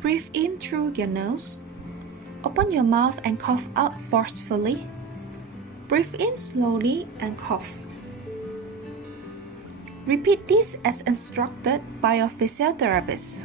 Breathe in through your nose. Open your mouth and cough out forcefully. Breathe in slowly and cough. Repeat this as instructed by your physiotherapist.